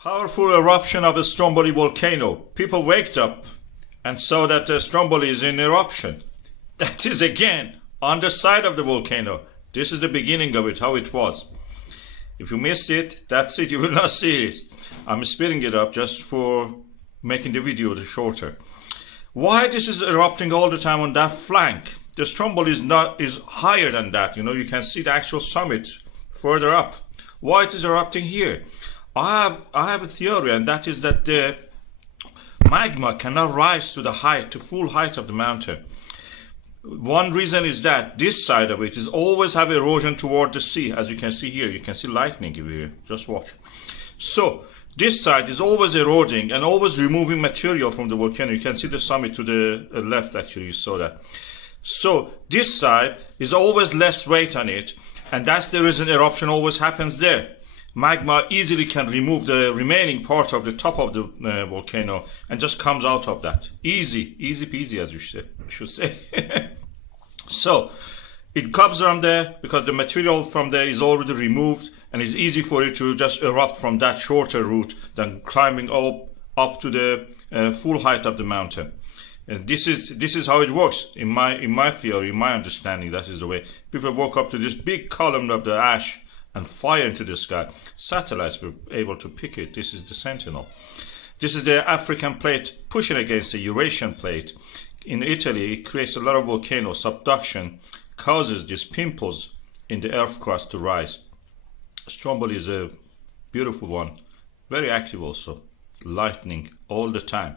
Powerful eruption of a Stromboli volcano. People waked up and saw that Stromboli is in eruption. That is again on the side of the volcano. This is the beginning of it, how it was. If you missed it, that's it, you will not see it. I'm speeding it up just for making the video shorter. Why this is erupting all the time on that flank? The Stromboli is higher than that. You know, you can see the actual summit further up. Why it is erupting here? I have a theory, and that is that the magma cannot rise to the height, to full height of the mountain. One reason is that this side of it is always have erosion toward the sea. As you can see here, you can see lightning here. Just watch. So this side is always eroding and always removing material from the volcano. You can see the summit to the left, actually, you saw that. So this side is always less weight on it, and that's the reason eruption always happens there. Magma easily can remove the remaining part of the top of the volcano and just comes out of that. Easy peasy, as you should say. So it comes from there because the material from there is already removed, and it's easy for it to just erupt from that shorter route than climbing up to the full height of the mountain. And this is how it works in my theory, in my understanding. That is the way people woke up to this big column of the ash and fire into the sky. Satellites were able to pick it. This is the Sentinel. This is the African plate pushing against the Eurasian plate. In Italy, it creates a lot of volcano subduction, causes these pimples in the earth crust to rise. Stromboli is a beautiful one, very active also, lightning all the time.